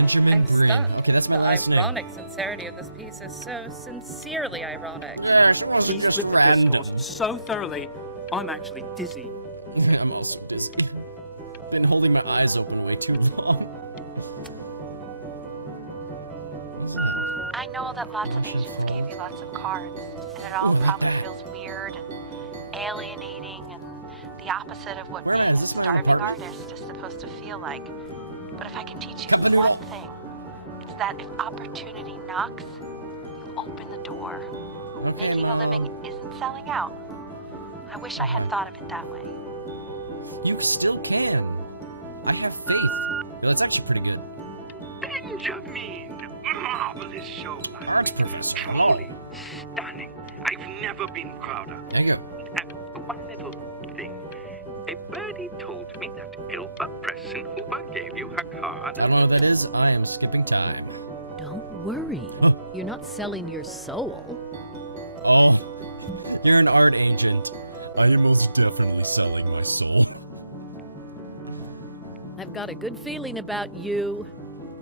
Benjamin I'm Green. stunned. Okay, that's The my last ironic sincerity of this piece is so sincerely ironic. Yeah, she wants to He's just with the random. discourse so thoroughly, I'm actually dizzy. I'm also dizzy. Been holding my eyes open way too long. I know that lots of agents gave you lots of cards, and it all probably feels weird and alienating and the opposite of what being a starving artist is supposed to feel like. But if I can teach you one thing, it's that if opportunity knocks, you open the door. Making a living isn't selling out. I wish I had thought of it that way. You still can. I have faith. Yo, that's actually pretty good. Benjamin! Marvelous show last week. Truly stunning. I've never been prouder. There you go. One little thing. A birdie told me that Ilva Preston Hoover gave you her card. I don't know what that is. I am skipping time. Don't worry. Oh. You're not selling your soul. Oh, you're an art agent. I am most definitely selling my soul. I've got a good feeling about you.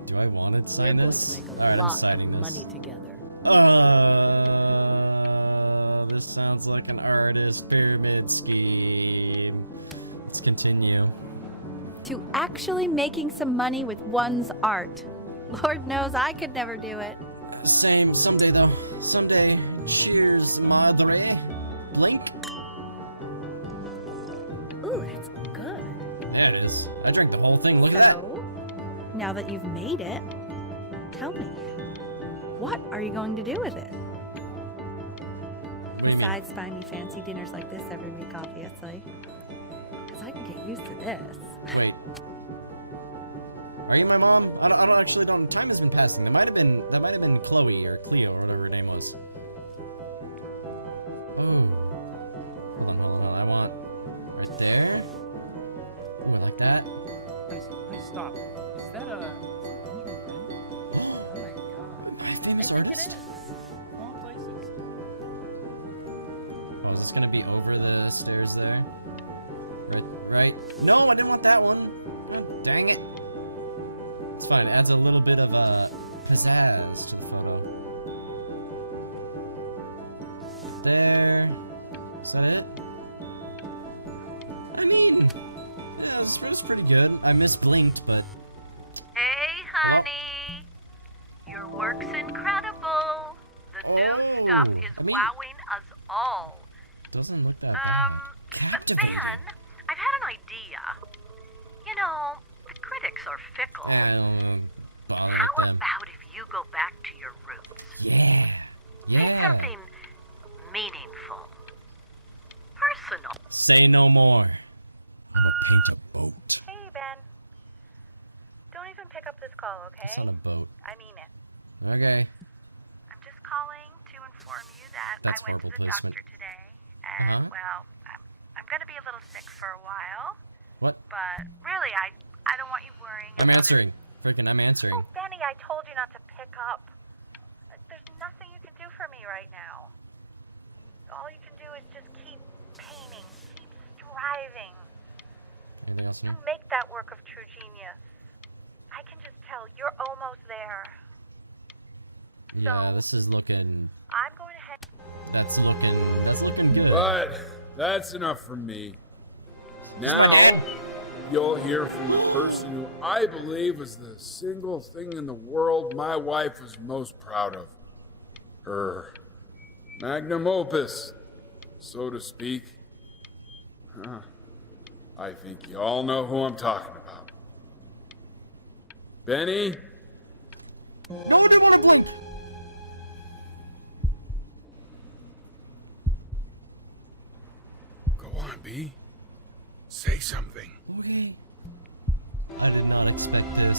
Do I want to We're sign going this? to make a Alright, I'm lot of signing this. money together. This sounds like an artist pyramid scheme. Let's continue. To actually making some money with one's art. Lord knows I could never do it. Same. Someday, though. Someday. Cheers, madre. Blink. Ooh, that's good. Yeah, it is. I drank the whole thing. Look at that. So, now that you've made it, tell me, what are you going to do with it? Maybe. Besides buy me fancy dinners like this every week, obviously. Because I can get used to this. Wait. Are you my mom? I don't actually don't. Time has been passing. That might have been Chloe or Cleo or whatever her name was. Oh. Hold on. I want right there. Oh, like that. Please stop. Is that a... Benjamin Green? Oh my god. My I famous think it artist? is. All places. Oh, is this gonna be over the stairs there? Right? No, I didn't want that one. Oh, dang it. It's fine. It adds a little bit of pizzazz to the photo. There. Is that it? I mean, yeah, it was pretty good. I misblinked, but Hey, honey. Your work's incredible. The new Oh, stuff is I mean- wowing us all. it doesn't look that bad. But Ben, I've had an idea. You know, the critics are fickle. Yeah, I don't really bother How with them. about if you go back to your roots? Yeah. Make Yeah. something meaningful. Personal. Say no more. I'm gonna paint a boat. Hey, Ben. Don't even pick up this call, It's okay? on a boat. I mean it. Okay. I'm just calling to inform you that That's I went to the horrible placement. doctor today, and Uh-huh. well, I'm gonna be a little sick for a while. What? But really, I don't want you worrying. I'm about it. answering. Freaking, I'm answering. Oh, Benny, I told you not to pick up. There's nothing you can do for me right now. All you can do is just keep painting, keep striving. Anything else You here? make that work of true genius. I can just tell you're almost there. Yeah, So- this is looking. I'm going to head. That's looking good. But that's enough from me. Now, you'll hear from the person who I believe was the single thing in the world my wife was most proud of. Her magnum opus, so to speak. I think you all know who I'm talking about. Benny? No, I don't want to blink. Go on, B. Say something. Okay. I did not expect this.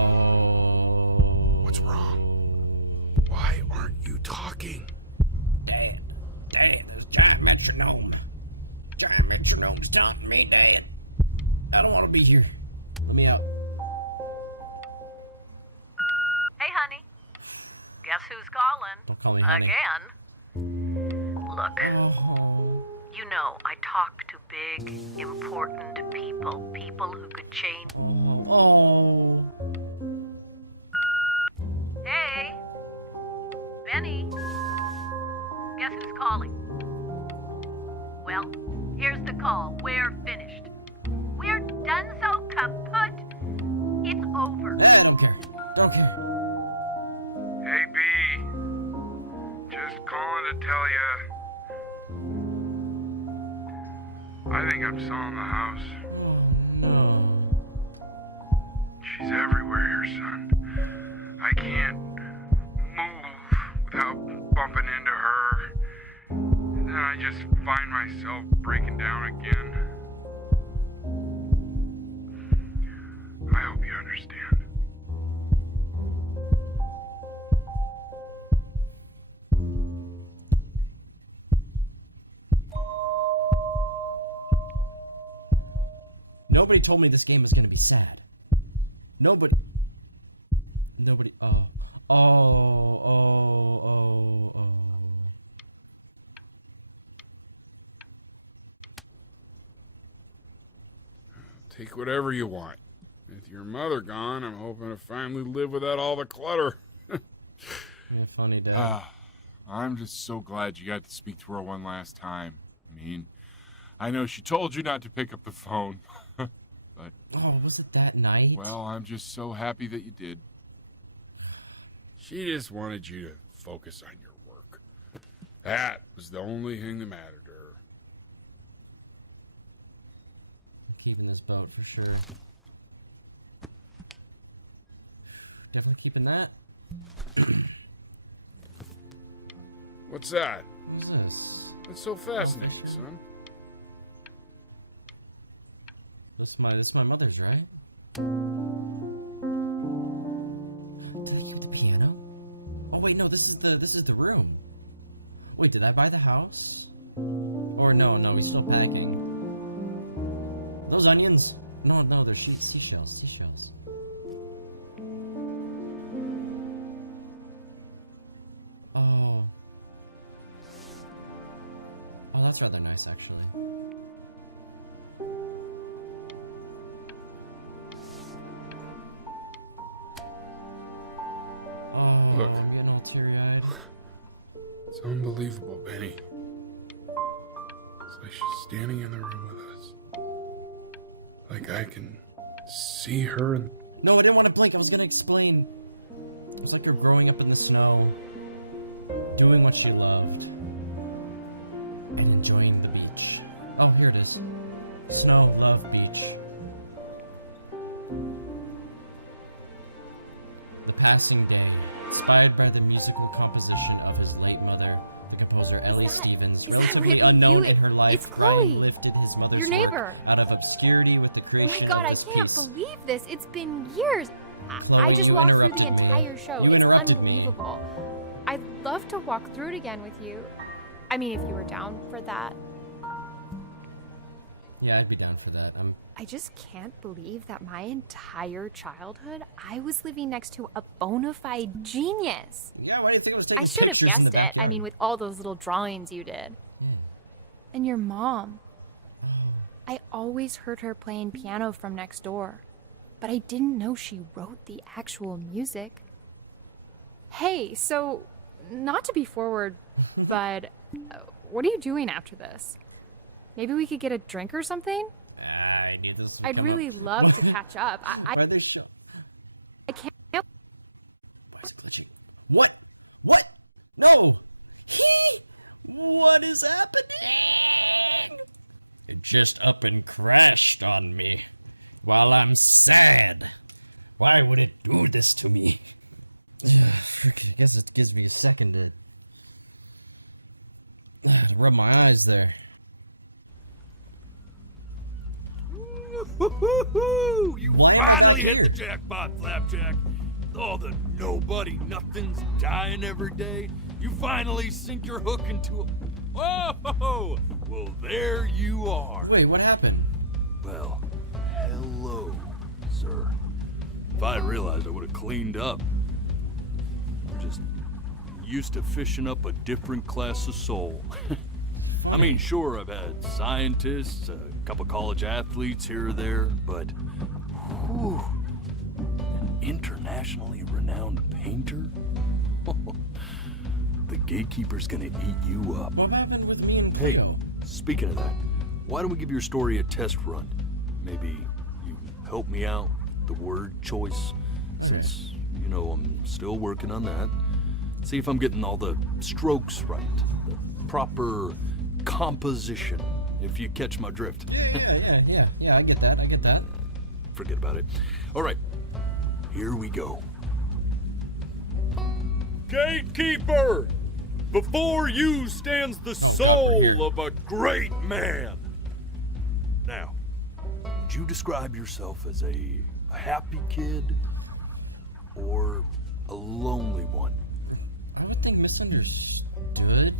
Oh. What's wrong? Why aren't you talking? Dad, there's a giant metronome. Giant metronome's taunting me, Dad. I don't want to be here. Let me out. Hey, honey. Guess who's calling? Don't call me honey. Again. Look, Oh. you know I talk to big, important people. People who could change. Oh. roof's on the house. Oh, no. She's everywhere here, son. I can't move without bumping into her. And then I just find myself breaking down again. I hope you understand. Nobody told me this game was gonna be sad. Nobody. Oh. Take whatever you want. With your mother gone, I'm hoping to finally live without all the clutter. You're funny, Dad. I'm just so glad you got to speak to her one last time. I mean, I know she told you not to pick up the phone, but... Oh, was it that night? Well, I'm just so happy that you did. She just wanted you to focus on your work. That was the only thing that mattered to her. I'm keeping this boat for sure. Definitely keeping that. What's that? What's this? That's so fascinating, son. This is my mother's, right? Did I keep the piano? Oh wait, no, this is the room. Wait, did I buy the house? Or no, we still packing. Those onions? No, they're seashells. Oh, that's rather nice, actually. Look. I'm getting all teary-eyed. It's unbelievable, Benny. It's like she's standing in the room with us. Like I can see her and... No, I didn't want to blink. I was gonna explain. It was like her growing up in the snow, doing what she loved, and enjoying the beach. Oh, here it is. Snow, love, beach. The Passing Day, inspired by the musical composition of his late mother, the composer Ellie Stevens, is that relatively really unknown you? in her life. It's Chloe, Writing lifted his mother's your work neighbor. out of obscurity with the Oh creation my god, of I this can't piece. believe this. It's been years. Chloe, I just you walked through the interrupted me. entire show. You It's interrupted me. unbelievable. I'd love to walk through it again with you. I mean, if you were down for that. Yeah, I'd be down for that. I just can't believe that my entire childhood, I was living next to a bona fide genius. Yeah, why do you think I was taking I should have pictures in the guessed it. I backyard? mean, with all those little drawings you did. And your mom. I always heard her playing piano from next door, but I didn't know she wrote the actual music. Hey, so, not to be forward, but what are you doing after this? Maybe we could get a drink or something? I knew this would I'd come really up. love to catch up. Why are they show? I can't. Why is it glitching? What? No! What is happening? It just up and crashed on me while I'm sad. Why would it do this to me? I guess it gives me a second to rub my eyes there. Woo-hoo-hoo! You Why finally am I hit the jackpot, Flapjack. All the nobody nothings dying every day. You finally sink your hook into a... Whoa! Well, there you are. Wait, what happened? Well, hello, sir. If I had realized, I would have cleaned up. I'm just used to fishing up a different class of soul. I mean, sure, I've had scientists, a couple college athletes here or there, but whew, an internationally renowned painter? The gatekeeper's gonna eat you up. What happened with me and Hey, Leo? speaking of that, why don't we give your story a test run? Maybe you help me out with the word choice, since, you know, I'm still working on that. See if I'm getting all the strokes right, the proper composition. if you catch my drift. Yeah, I get that. Forget about it. All right, here we go. Gatekeeper! Before you stands the soul of a great man. Now, would you describe yourself as a happy kid or a lonely one? I would think misunderstood,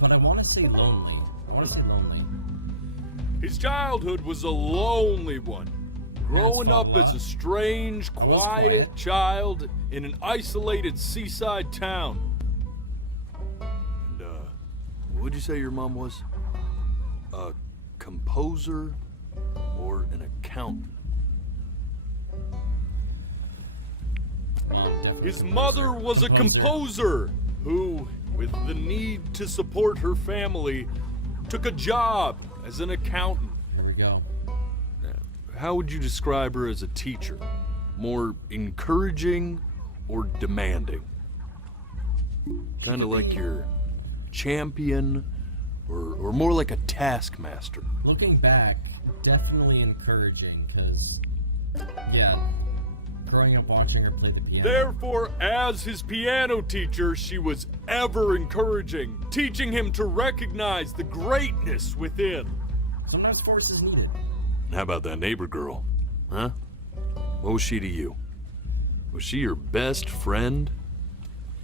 but I want to say lonely. His childhood was a lonely one. Growing up as a strange, quiet child in an isolated seaside town. And, what'd you say your mom was? A composer or an accountant? His mother was a composer who, with the need to support her family, took a job as an accountant. Here we go. How would you describe her as a teacher? More encouraging or demanding? Kind of like your champion or more like a taskmaster? Looking back, definitely encouraging, because, yeah, growing up watching her play the piano. Therefore, as his piano teacher, she was ever encouraging, teaching him to recognize the greatness within. Sometimes force is needed. How about that neighbor girl? Huh? What was she to you? Was she your best friend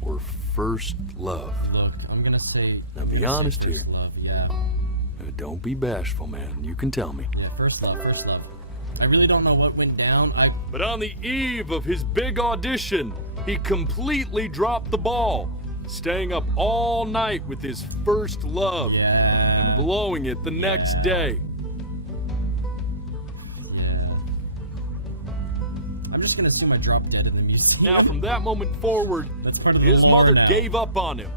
or first love? Look, I'm gonna say... Now be honest here. Love, yeah. Don't be bashful, man. You can tell me. Yeah, first love. I really don't know what went down. But on the eve of his big audition, he completely dropped the ball, staying up all night with his first love and blowing it the next day. I'm just gonna assume I dropped dead in the museum. Now, from that moment forward, his mother gave up on him.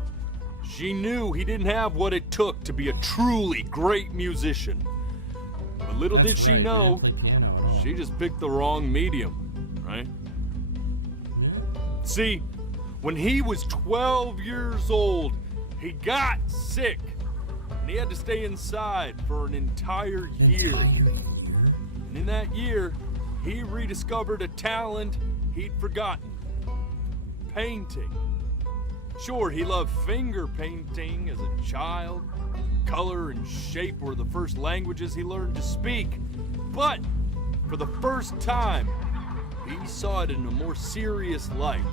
She knew he didn't have what it took to be a truly great musician. But little did she know, she just picked the wrong medium, right? Yeah. See, when he was 12 years old, he got sick, and he had to stay inside for an entire year. And in that year, he rediscovered a talent he'd forgotten. Painting. Sure, he loved finger painting as a child. Color and shape were the first languages he learned to speak. But for the first time, he saw it in a more serious light.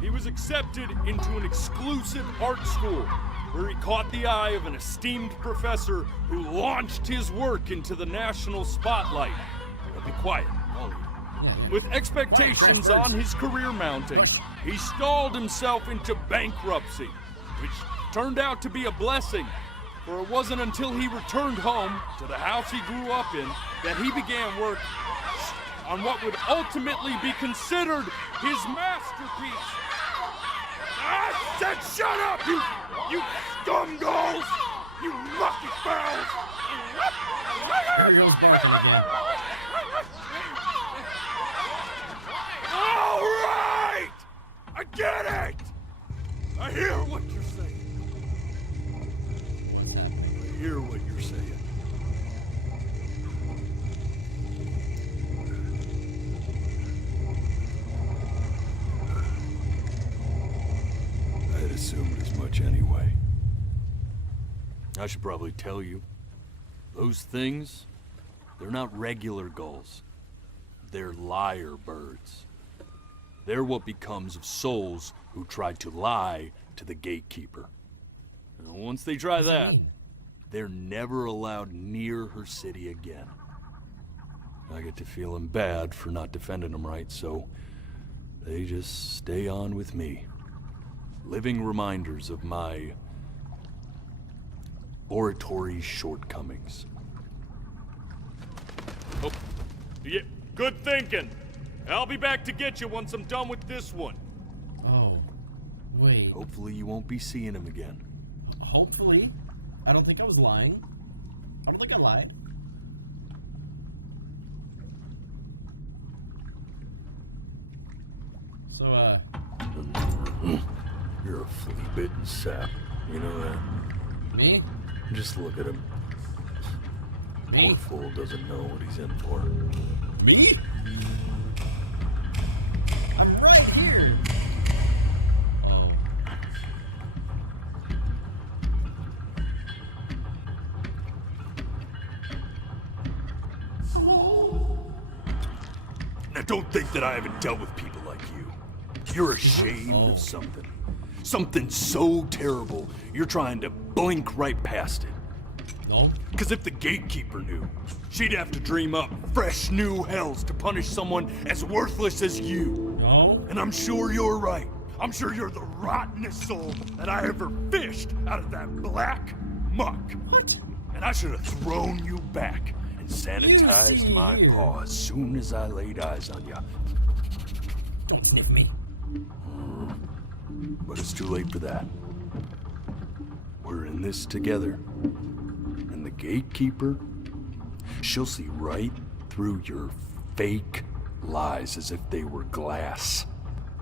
He was accepted into an exclusive art school where he caught the eye of an esteemed professor who launched his work into the national spotlight. Now be quiet, all of you. With expectations on his career mounting, he stalled himself into bankruptcy, which turned out to be a blessing, for it wasn't until he returned home to the house he grew up in that he began work on what would ultimately be considered his masterpiece. I said shut up, you scumballs! You lucky fowls! Here goes barking again. All right! I get it! I hear what you're saying. What's happening? I hear what you're saying. I had assumed as much anyway. I should probably tell you, those things, they're not regular gulls. They're liar birds. They're what becomes of souls who try to lie to the gatekeeper. And once they try that, they're never allowed near her city again. I get to feeling bad for not defending them right, so they just stay on with me. Living reminders of my oratory shortcomings. Oh, yeah, good thinking. I'll be back to get you once I'm done with this one. Oh, wait. Hopefully you won't be seeing him again. Hopefully. I don't think I was lying. I don't think I lied. So, You're a flea-bitten sap. You know that? me? Just look at him. Poor fool doesn't know what he's in for. Me? I'm right here. Now don't think that I haven't dealt with people like you. You're ashamed of something. Something so terrible, you're trying to blink right past it. No? Because if the gatekeeper knew, she'd have to dream up fresh new hells to punish someone as worthless as you. No? And I'm sure you're right. I'm sure you're the rottenest soul that I ever fished out of that black muck. What? And I should have thrown you back and sanitized my here. paw as soon as I laid eyes on you. Don't sniff me. But it's too late for that. We're in this together. And the gatekeeper, she'll see right through your fake lies as if they were glass.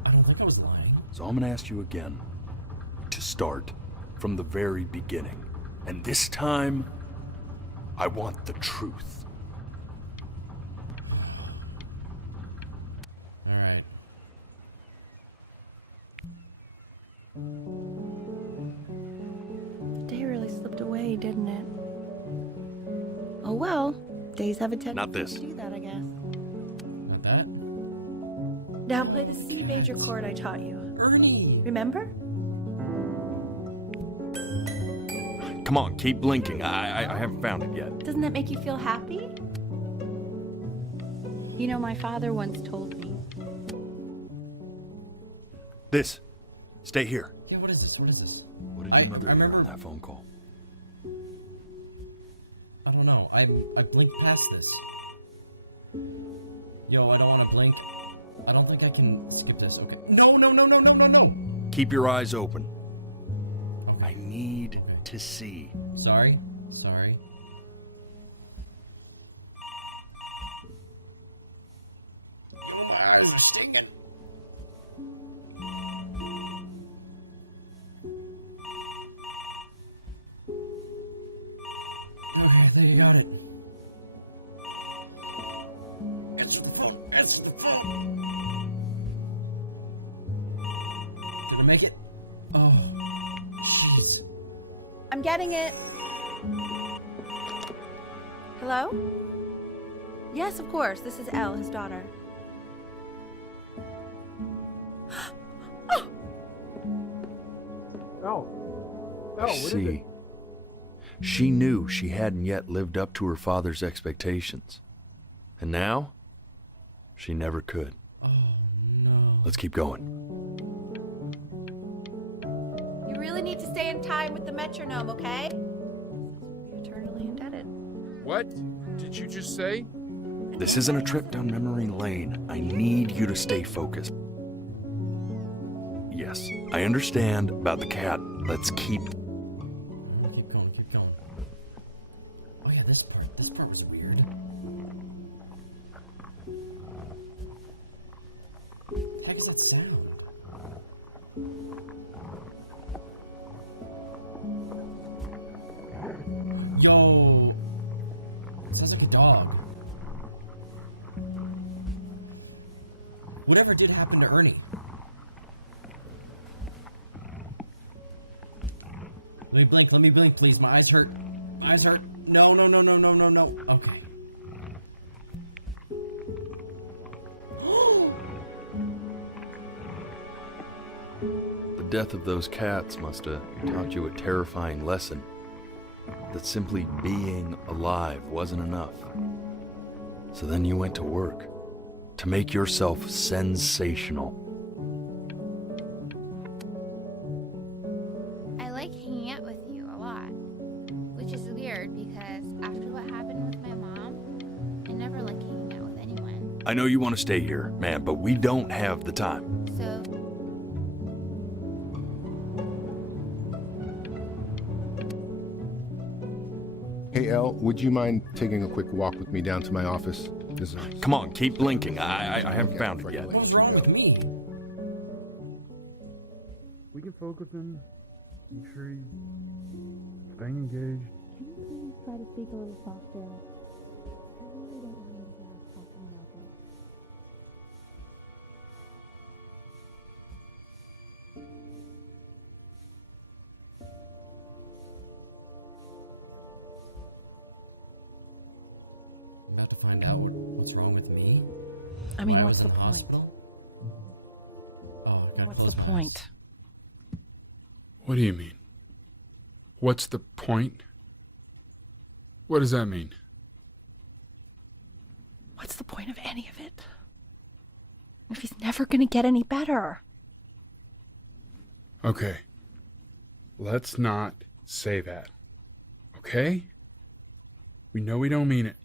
I don't think I was lying. So I'm gonna ask you again to start from the very beginning. And this time, I want the truth. All right. The day really slipped away, didn't it? Oh well, days have a tendency Not this. to do that, I guess. Not that. Now play the C major chord I taught you. Ernie. Remember? Come on, keep blinking. I haven't found it yet. Doesn't that make you feel happy? You know, my father once told me. This. Stay here. Yeah, what is this? What is this? What did I your mother hear remember- on that phone call? I don't know. I blinked past this. Yo, I don't want to blink. I don't think I can skip this. Okay. No. Keep your eyes open. Okay. I need to see. Sorry. Oh, my eyes are stinging. Okay, I think you got it. Answer the phone. Did I make it? Oh, jeez. I'm getting it. Hello? Yes, of course. This is Elle, his daughter. What is it? See, she knew she hadn't yet lived up to her father's expectations. And now, she never could. Oh, no. Let's keep going. You really need to stay in time with the metronome, okay? We'll be eternally indebted. What did you just say? This isn't a trip down memory lane. I need you to stay focused. Yes, I understand about the cat. Let's keep... Keep going. Oh yeah, this part was weird. What the heck is that sound? Yo, it sounds like a dog. Whatever did happen to Ernie? Let me blink, please. My eyes hurt. No. Okay. The death of those cats must have taught you a terrifying lesson. That simply being alive wasn't enough. So then you went to work. To make yourself sensational. I like hanging out with you a lot, which is weird because after what happened with my mom, I never like hanging out with anyone. I know you want to stay here, man, but we don't have the time. So, Hey, Elle, would you mind taking a quick walk with me down to my office? Come on, keep blinking. I haven't found it yet. What's wrong with me? We can focus him. Make sure he's staying engaged. Can you please try to speak a little softer? I really don't want him to hear us talking about this. I'm about to find out what's wrong with me. I mean, Why I what's was the in point? hospital. Oh, I gotta What's the close my eyes. point? What do you mean? What's the point? What does that mean? What's the point of any of it? If he's never gonna get any better. Okay. Let's not say that. Okay? We know we don't mean it.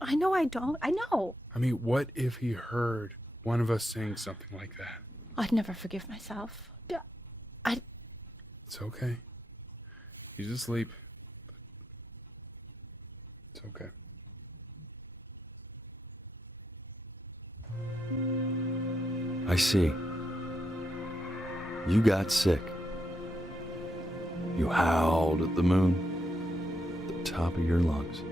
I know I don't. I know. I mean, what if he heard one of us saying something like that? I'd never forgive myself. It's okay. He's asleep. It's okay. I see. You got sick. You howled at the moon, at the top of your lungs.